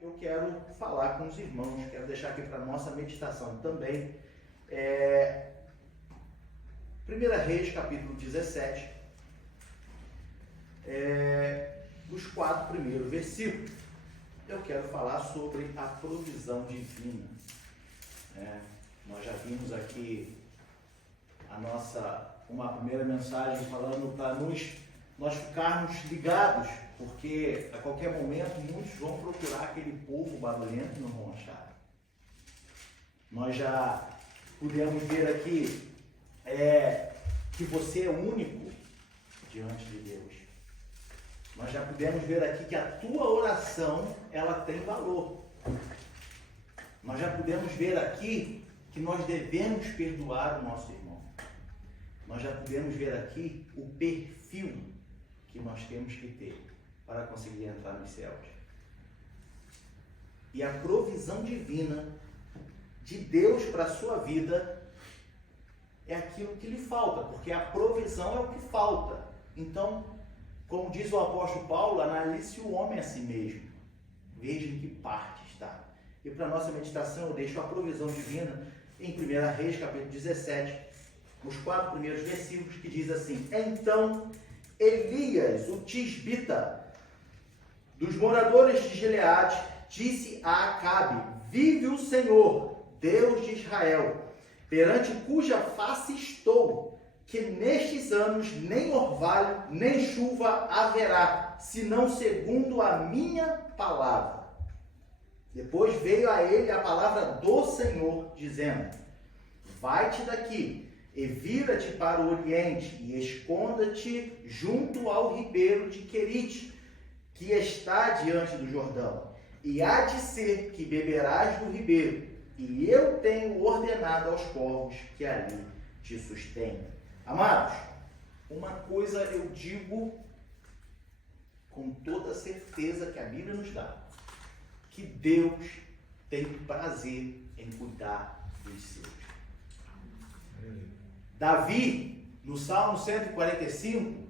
Eu quero falar com os irmãos, quero deixar aqui para a nossa meditação também. 1 Reis, capítulo 17, os 4 primeiros versículos. Eu quero falar sobre a provisão divina. Nós já vimos aqui uma primeira mensagem falando para nós ficarmos ligados, porque a qualquer momento muitos vão procurar aquele povo barulhento e não vão achar. Nós já pudemos ver aqui que você é único diante de Deus. Nós já pudemos ver aqui que a tua oração, ela tem valor. Nós já pudemos ver aqui que nós devemos perdoar o nosso irmão. Nós já pudemos ver aqui o perfil que nós temos que ter para conseguir entrar nos céus. E a provisão divina de Deus para a sua vida é aquilo que lhe falta, porque a provisão é o que falta. Então, como diz o apóstolo Paulo, analise o homem a si mesmo, veja em que parte está. E para a nossa meditação eu deixo a provisão divina em 1 Reis, capítulo 17, os 4 primeiros versículos, que diz assim: Então Elias, o tisbita, dos moradores de Gileade, disse a Acabe: Vive o Senhor, Deus de Israel, perante cuja face estou, que nestes anos nem orvalho, nem chuva haverá, senão segundo a minha palavra. Depois veio a ele a palavra do Senhor, dizendo: Vai-te daqui, e vira-te para o oriente, e esconda-te junto ao ribeiro de Querite, que está diante do Jordão. E há de ser que beberás do ribeiro, e eu tenho ordenado aos povos que ali te sustenham. Amados, uma coisa eu digo com toda certeza que a Bíblia nos dá: que Deus tem prazer em cuidar dos seus. Davi, no Salmo 145,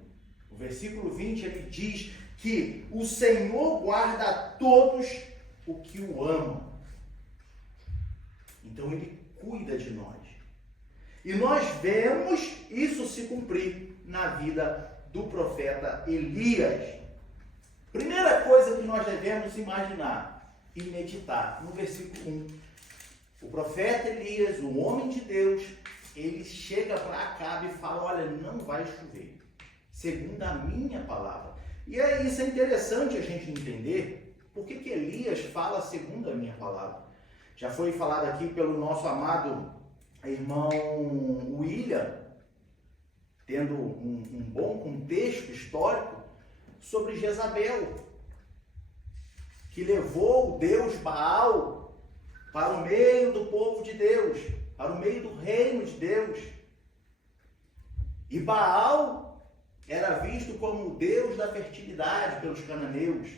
no versículo 20, ele diz que o Senhor guarda a todos o que o amam. Então ele cuida de nós. E nós vemos isso se cumprir na vida do profeta Elias. Primeira coisa que nós devemos imaginar e meditar no versículo 1. O profeta Elias, o homem de Deus, ele chega para Acabe e fala: olha, não vai chover, segundo a minha palavra. E isso é interessante a gente entender, por que Elias fala segundo a minha palavra. Já foi falado aqui pelo nosso amado irmão William, tendo um bom contexto histórico, sobre Jezabel, que levou o Deus Baal para o meio do povo de Deus, para o meio do reino de Deus. E Baal era visto como o Deus da fertilidade pelos cananeus,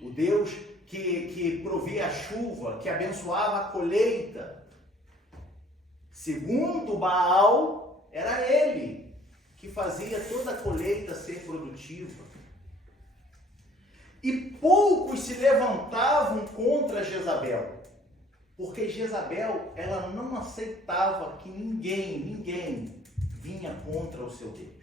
o Deus que provia a chuva, que abençoava a colheita. Segundo Baal, era ele que fazia toda a colheita ser produtiva. E poucos se levantavam contra Jezabel, porque Jezabel, ela não aceitava que ninguém vinha contra o seu Deus.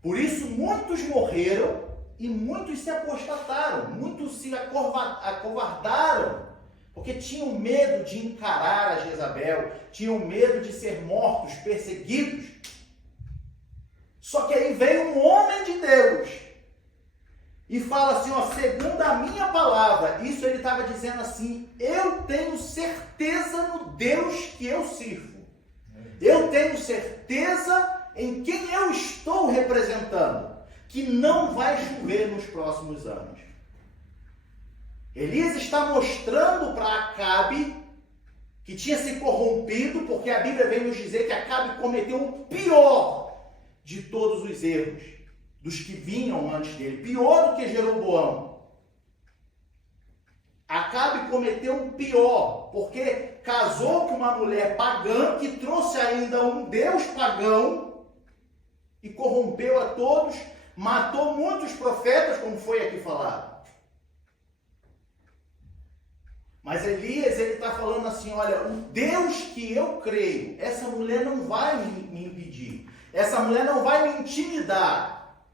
Por isso muitos morreram e muitos se apostataram, muitos se acovardaram, porque tinham medo de encarar a Jezabel, tinham medo de ser mortos, perseguidos. Só que aí veio um homem de Deus e fala assim, segundo a minha palavra. Isso ele estava dizendo assim: eu tenho certeza no Deus que eu sirvo. Eu tenho certeza em quem eu estou representando, que não vai chover nos próximos anos. Elias está mostrando para Acabe, que tinha se corrompido, porque a Bíblia vem nos dizer que Acabe cometeu o pior de todos os erros dos que vinham antes dele, pior do que Jeroboão. Acabe cometeu o pior, porque casou com uma mulher pagã, que trouxe ainda um Deus pagão, e corrompeu a todos, matou muitos profetas, como foi aqui falado. Mas Elias, ele está falando assim, olha, o Deus que eu creio, essa mulher não vai me impedir. Essa mulher não vai me intimidar.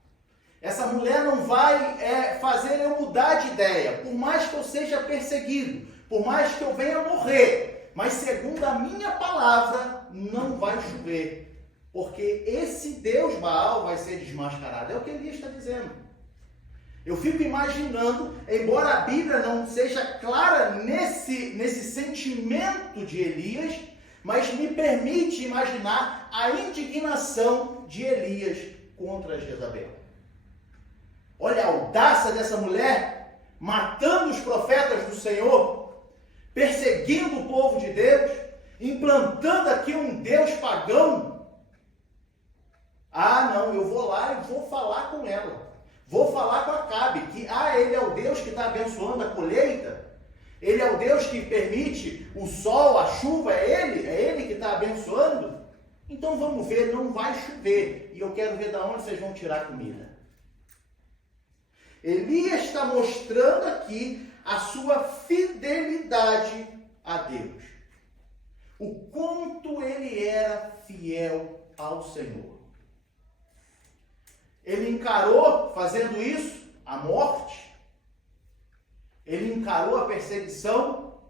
Essa mulher não vai fazer eu mudar de ideia. Por mais que eu seja perseguido, por mais que eu venha morrer, mas segundo a minha palavra, não vai chover. Porque esse Deus Baal vai ser desmascarado. É o que Elias está dizendo. Eu fico imaginando, embora a Bíblia não seja clara nesse sentimento de Elias, mas me permite imaginar a indignação de Elias contra Jezabel. Olha a audácia dessa mulher, matando os profetas do Senhor, perseguindo o povo de Deus, implantando aqui um Deus pagão. Ah, não, eu vou lá e vou falar com ela. Vou falar com Acabe, que ele é o Deus que está abençoando a colheita. Ele é o Deus que permite o sol, a chuva, é Ele que está abençoando. Então vamos ver, não vai chover. E eu quero ver de onde vocês vão tirar comida. Elias está mostrando aqui a sua fidelidade a Deus. O quanto ele era fiel ao Senhor. Ele encarou, fazendo isso, a morte. Ele encarou a perseguição.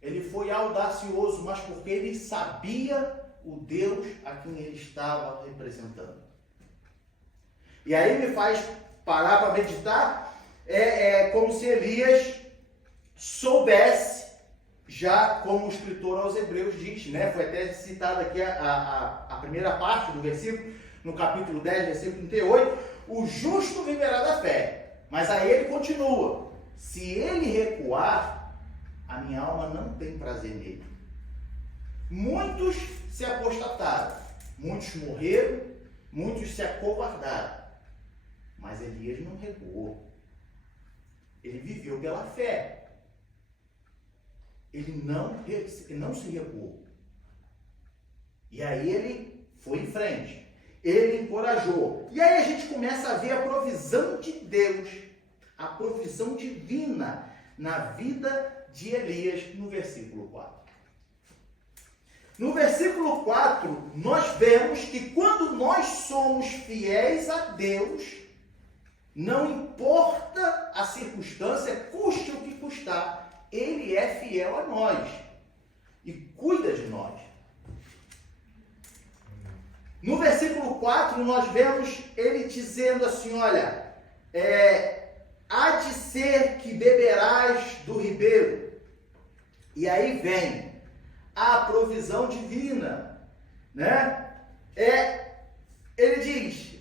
Ele foi audacioso, mas porque ele sabia o Deus a quem ele estava representando. E aí me faz parar para meditar, como se Elias soubesse, já como o escritor aos Hebreus diz, né? Foi até citada aqui a primeira parte do versículo, no capítulo 10, versículo 38, o justo viverá da fé. Mas aí ele continua, se ele recuar, a minha alma não tem prazer nele. Muitos se apostataram, muitos morreram, muitos se acovardaram. Mas Elias não recuou. Ele viveu pela fé. Ele não se recuou. E aí ele foi em frente. Ele encorajou. E aí a gente começa a ver a provisão de Deus, a provisão divina na vida de Elias no versículo 4. No versículo 4, nós vemos que quando nós somos fiéis a Deus, não importa a circunstância, custe o que custar, Ele é fiel a nós e cuida de nós. No versículo 4, nós vemos ele dizendo assim, olha, há de ser que beberás do ribeiro. E aí vem a provisão divina, né? Ele diz,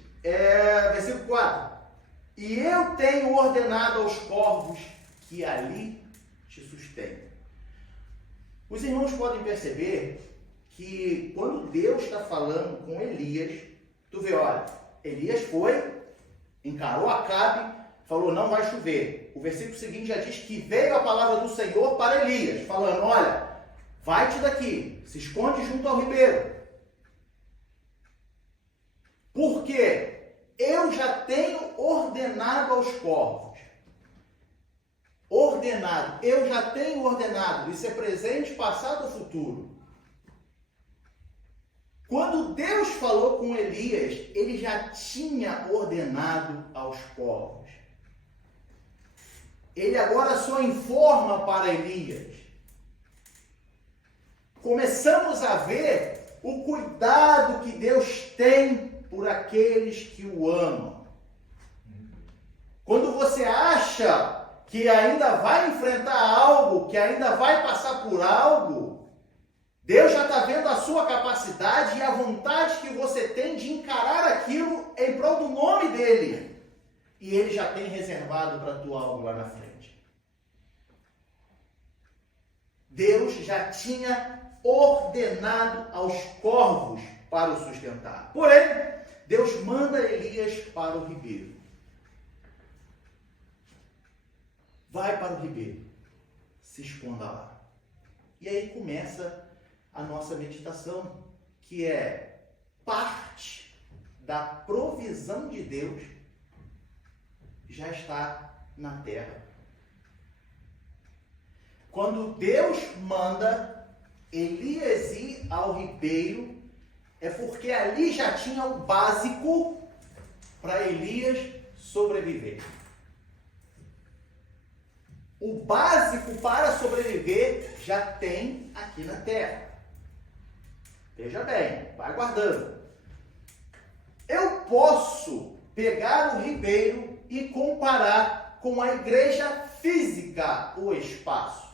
versículo 4, e eu tenho ordenado aos corvos que ali te sustentem. Os irmãos podem perceber que quando Deus está falando com Elias, tu vê, olha, Elias foi, encarou Acabe, falou, não vai chover. O versículo seguinte já diz que veio a palavra do Senhor para Elias, falando, olha, vai-te daqui, se esconde junto ao ribeiro. Porque eu já tenho ordenado aos corvos. Ordenado, eu já tenho ordenado, isso é presente, passado ou futuro. Quando Deus falou com Elias, ele já tinha ordenado aos corvos. Ele agora só informa para Elias. Começamos a ver o cuidado que Deus tem por aqueles que o amam. Quando você acha que ainda vai enfrentar algo, que ainda vai passar por algo, Deus já está vendo a sua capacidade e a vontade que você tem de encarar aquilo em prol do nome dele. E ele já tem reservado para tu algo lá na frente. Deus já tinha ordenado aos corvos para o sustentar. Porém, Deus manda Elias para o ribeiro. Vai para o ribeiro. Se esconda lá. E aí começa a nossa meditação, que é parte da provisão de Deus já está na terra. quando Deus manda Elias ir ao ribeiro, é porque ali já tinha o básico para Elias sobreviver. O básico para sobreviver já tem aqui na terra. Veja bem, vai guardando. Eu posso pegar o ribeiro e comparar com a igreja física, o espaço.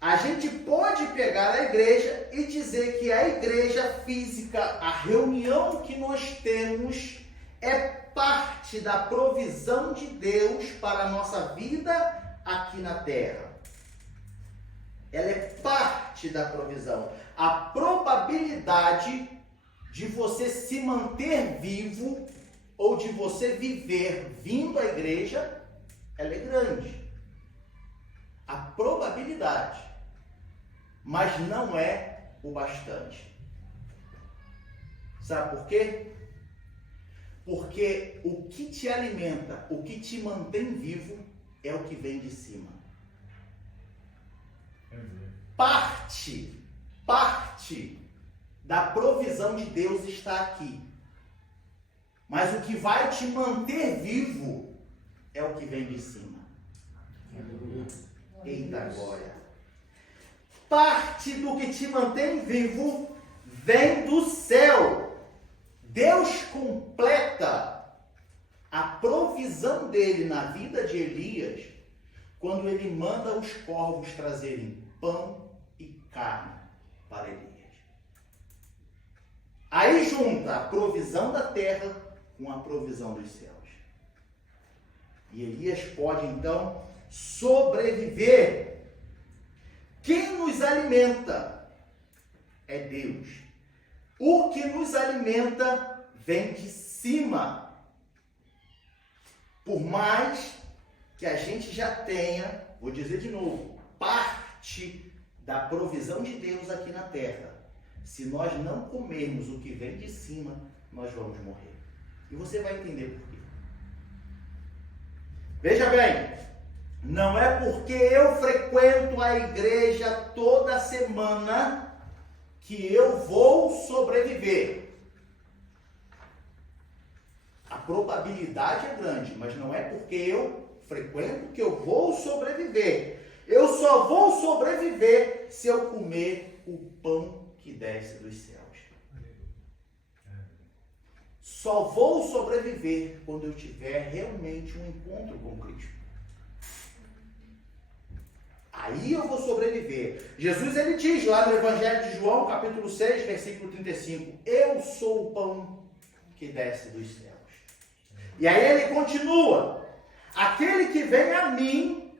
A gente pode pegar a igreja e dizer que a igreja física, a reunião que nós temos, é parte da provisão de Deus para a nossa vida aqui na terra. Ela é parte da provisão. A probabilidade de você se manter vivo ou de você viver vindo à igreja, ela é grande. A probabilidade. Mas não é o bastante. Sabe por quê? Porque o que te alimenta, o que te mantém vivo, é o que vem de cima. Parte da provisão de Deus está aqui. Mas o que vai te manter vivo é o que vem de cima. Eita glória! Parte do que te mantém vivo vem do céu. Deus completa a provisão dele na vida de Elias quando ele manda os corvos trazerem pão e carne para Elias. Aí junta a provisão da terra com a provisão dos céus. E Elias pode então sobreviver. Quem nos alimenta é Deus. O que nos alimenta vem de cima. Por mais que a gente já tenha, vou dizer de novo, parte da provisão de Deus aqui na terra. Se nós não comermos o que vem de cima, nós vamos morrer. E você vai entender por quê. Veja bem, não é porque eu frequento a igreja toda semana que eu vou sobreviver. A probabilidade é grande, mas não é porque eu frequento que eu vou sobreviver. Eu só vou sobreviver se eu comer o pão que desce dos céus. Só vou sobreviver quando eu tiver realmente um encontro com Cristo. Aí eu vou sobreviver. Jesus, ele diz lá no Evangelho de João, capítulo 6, versículo 35, eu sou o pão que desce dos céus. E aí ele continua, aquele que vem a mim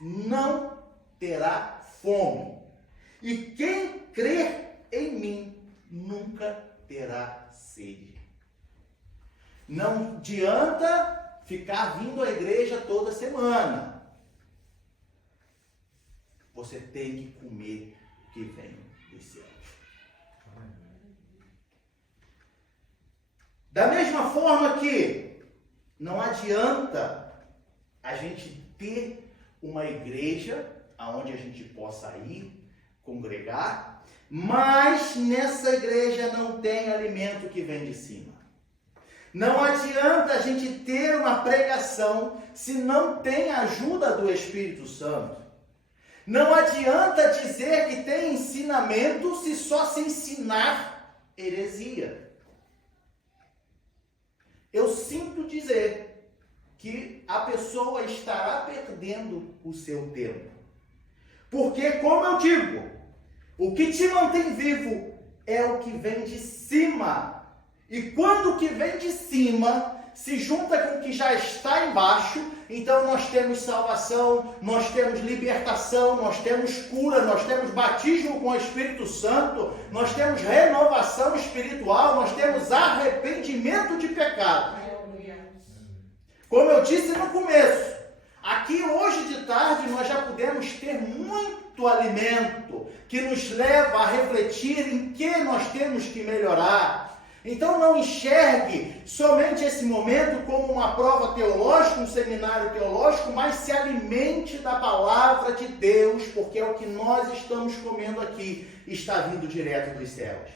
não terá fome. E quem crer em mim nunca terá sede. Não adianta ficar vindo à igreja toda semana. Você tem que comer o que vem dos céus. Da mesma forma que não adianta a gente ter uma igreja aonde a gente possa ir, congregar, mas nessa igreja não tem alimento que vem de cima. Não adianta a gente ter uma pregação se não tem a ajuda do Espírito Santo. Não adianta dizer que tem ensinamento se só se ensinar heresia. Eu sinto dizer que a pessoa estará perdendo o seu tempo. Porque, como eu digo, o que te mantém vivo é o que vem de cima. E quando o que vem de cima se junta com o que já está embaixo, então nós temos salvação, nós temos libertação, nós temos cura, nós temos batismo com o Espírito Santo, nós temos renovação espiritual, nós temos arrependimento de pecado. Como eu disse no começo, aqui hoje de tarde nós já pudemos ter muito alimento que nos leva a refletir em que nós temos que melhorar. Então não enxergue somente esse momento como uma prova teológica, um seminário teológico, mas se alimente da palavra de Deus, porque é o que nós estamos comendo aqui, está vindo direto dos céus.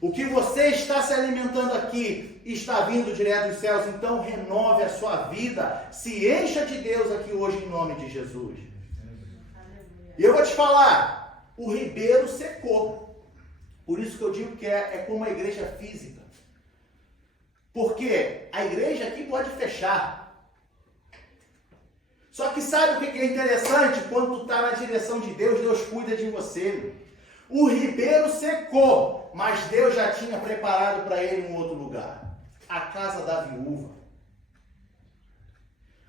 O que você está se alimentando aqui está vindo direto dos céus, então renove a sua vida, se encha de Deus aqui hoje em nome de Jesus. E eu vou te falar, o ribeiro secou. Por isso que eu digo que é como a igreja física. Porque a igreja aqui pode fechar. Só que sabe o que é interessante? Quando tu está na direção de Deus, Deus cuida de você. O ribeiro secou, mas Deus já tinha preparado para ele um outro lugar. A casa da viúva.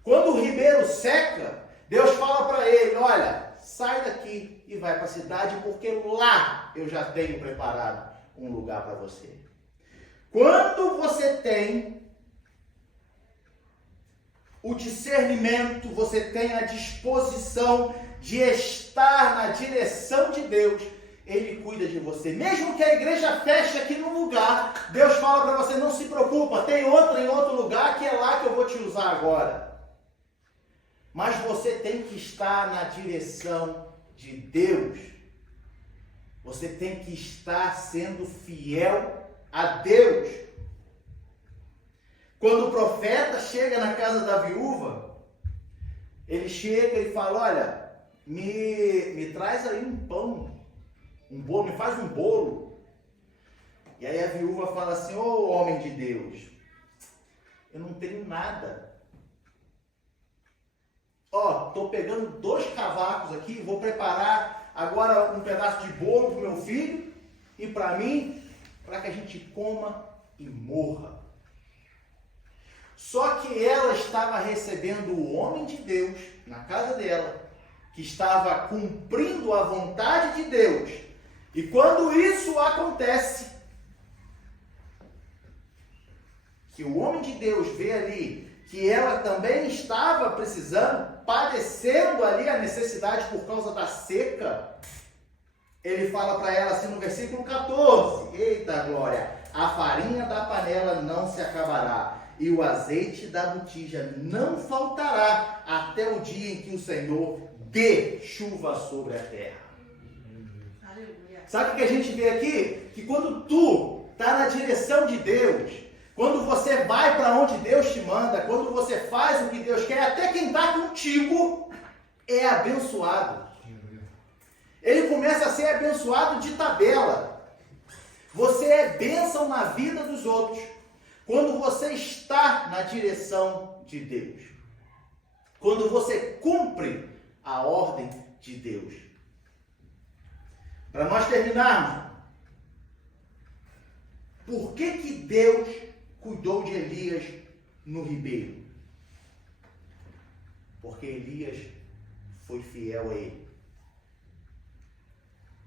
Quando o ribeiro seca, Deus fala para ele, olha, sai daqui e vai para a cidade, porque lá eu já tenho preparado um lugar para você. Quando você tem o discernimento, você tem a disposição de estar na direção de Deus, Ele cuida de você. Mesmo que a igreja feche aqui num lugar, Deus fala para você, não se preocupa, tem outra em outro lugar, que é lá que eu vou te usar agora. Mas você tem que estar na direção de Deus. Você tem que estar sendo fiel a Deus. Quando o profeta chega na casa da viúva, ele chega e fala, olha, me traz aí um pão, um bolo, me faz um bolo. E aí a viúva fala assim, ô homem de Deus, eu não tenho nada. Ó, estou pegando 2 cavacos aqui, vou preparar agora um pedaço de bolo para o meu filho e para mim, para que a gente coma e morra. Só que ela estava recebendo o homem de Deus na casa dela, que estava cumprindo a vontade de Deus. E quando isso acontece, que o homem de Deus vê ali que ela também estava precisando, padecendo ali a necessidade por causa da seca, ele fala para ela assim no versículo 14, eita glória, a farinha da panela não se acabará, e o azeite da botija não faltará, até o dia em que o Senhor dê chuva sobre a terra. Sabe o que a gente vê aqui? Que quando tu está na direção de Deus, quando você vai para onde Deus te manda, quando você faz o que Deus quer, até quem está contigo é abençoado. Ele começa a ser abençoado de tabela. Você é bênção na vida dos outros quando você está na direção de Deus. Quando você cumpre a ordem de Deus. Para nós terminarmos, por que Deus cuidou de Elias no ribeiro? Porque Elias foi fiel a ele.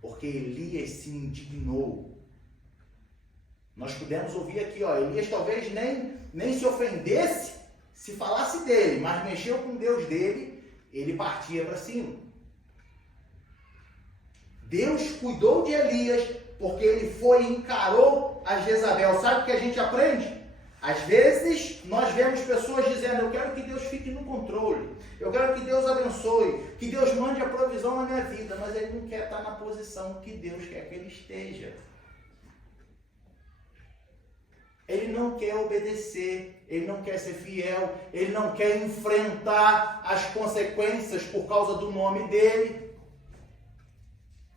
Porque Elias se indignou. Nós pudemos ouvir aqui, Elias talvez nem se ofendesse se falasse dele, mas mexeu com Deus dele, ele partia para cima. Deus cuidou de Elias porque ele foi e encarou a Jezabel. Sabe o que a gente aprende? Às vezes, nós vemos pessoas dizendo, eu quero que Deus fique no controle, eu quero que Deus abençoe, que Deus mande a provisão na minha vida, mas ele não quer estar na posição que Deus quer que ele esteja. Ele não quer obedecer, ele não quer ser fiel, ele não quer enfrentar as consequências por causa do nome dele.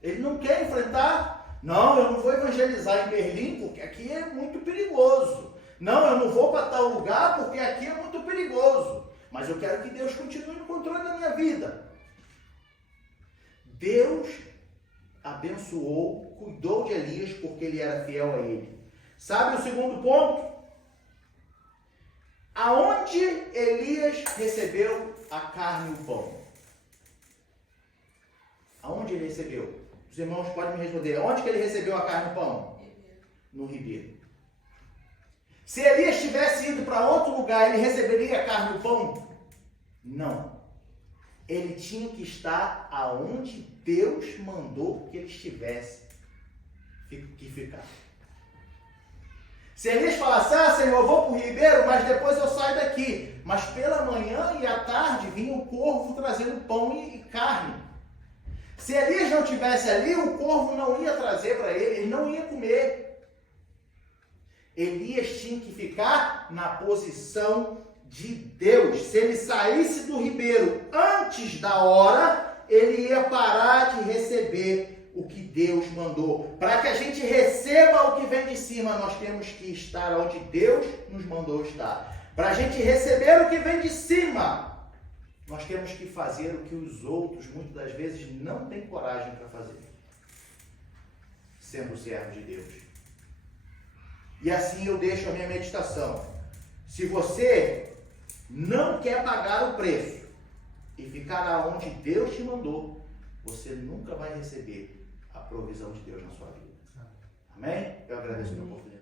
Ele não quer enfrentar. Não, eu não vou evangelizar em Berlim porque aqui é muito perigoso. Não, eu não vou para tal lugar porque aqui é muito perigoso. Mas eu quero que Deus continue no controle da minha vida. Deus abençoou, cuidou de Elias porque ele era fiel a ele. Sabe o segundo ponto? Aonde Elias recebeu a carne e o pão? Aonde ele recebeu? Os irmãos podem me responder. Aonde que ele recebeu a carne e o pão? No ribeiro. Se Elias tivesse ido para outro lugar, ele receberia a carne e o pão? Não. Ele tinha que estar aonde Deus mandou que ele estivesse que ficar. Se Elias falasse, Senhor, eu vou para o ribeiro, mas depois eu saio daqui. Mas pela manhã e à tarde vinha o corvo trazendo pão e carne. Se Elias não estivesse ali, o corvo não ia trazer para ele não ia comer. Elias tinha que ficar na posição de Deus. Se ele saísse do ribeiro antes da hora, ele ia parar de receber o que Deus mandou. Para que a gente receba o que vem de cima, nós temos que estar onde Deus nos mandou estar. Para a gente receber o que vem de cima, nós temos que fazer o que os outros, muitas das vezes, não têm coragem para fazer, sendo servo de Deus. E assim eu deixo a minha meditação. Se você não quer pagar o preço e ficar aonde Deus te mandou, você nunca vai receber a provisão de Deus na sua vida. Amém? Eu agradeço a minha oportunidade.